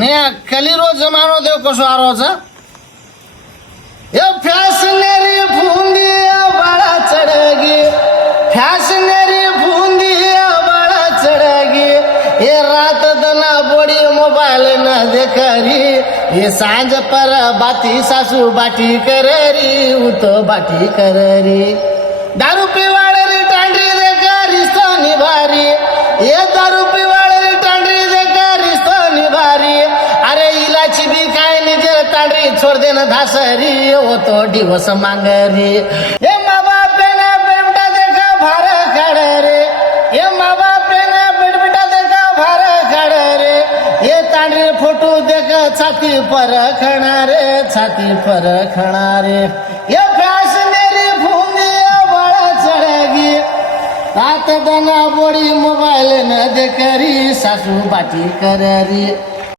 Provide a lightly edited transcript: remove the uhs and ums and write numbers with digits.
ને કલી રો જમાનો દે કશો આરો છે એ ફેશનેરી ફૂંદી વાળા ચડગી ફેશનેરી ફૂંદી વાળા ચડગી એ રાત દના બોડી મોબાઈલ ન દેખરી એ સાંજ પર બાતી સાસુ બાટી કરેરી હું તો બાટી કરેરી દારૂ પીવાળેરી ટાંડરી દેખા रिश्तो निभारी ये दारू पीवाळेरी टांडरी देका रिश्तो निभारी अरे इलाची भी खाए निजे टांडरी छोड़ देना धासरी वो तो डिवोर्स मांगरी ये माँ बाप ना बेटा देखा भार खड़े रे ये माँ बाप ना बेटा देखा भार खड़े रे ये टांडरी फोटो देखा छाती पर खणा रे छाती पर खणा रे ये फैशनेरी भूमि बड़ा चढ़ेगी रात दना बोड़ी मोबाइल न देखरी सासू बाटी कररी।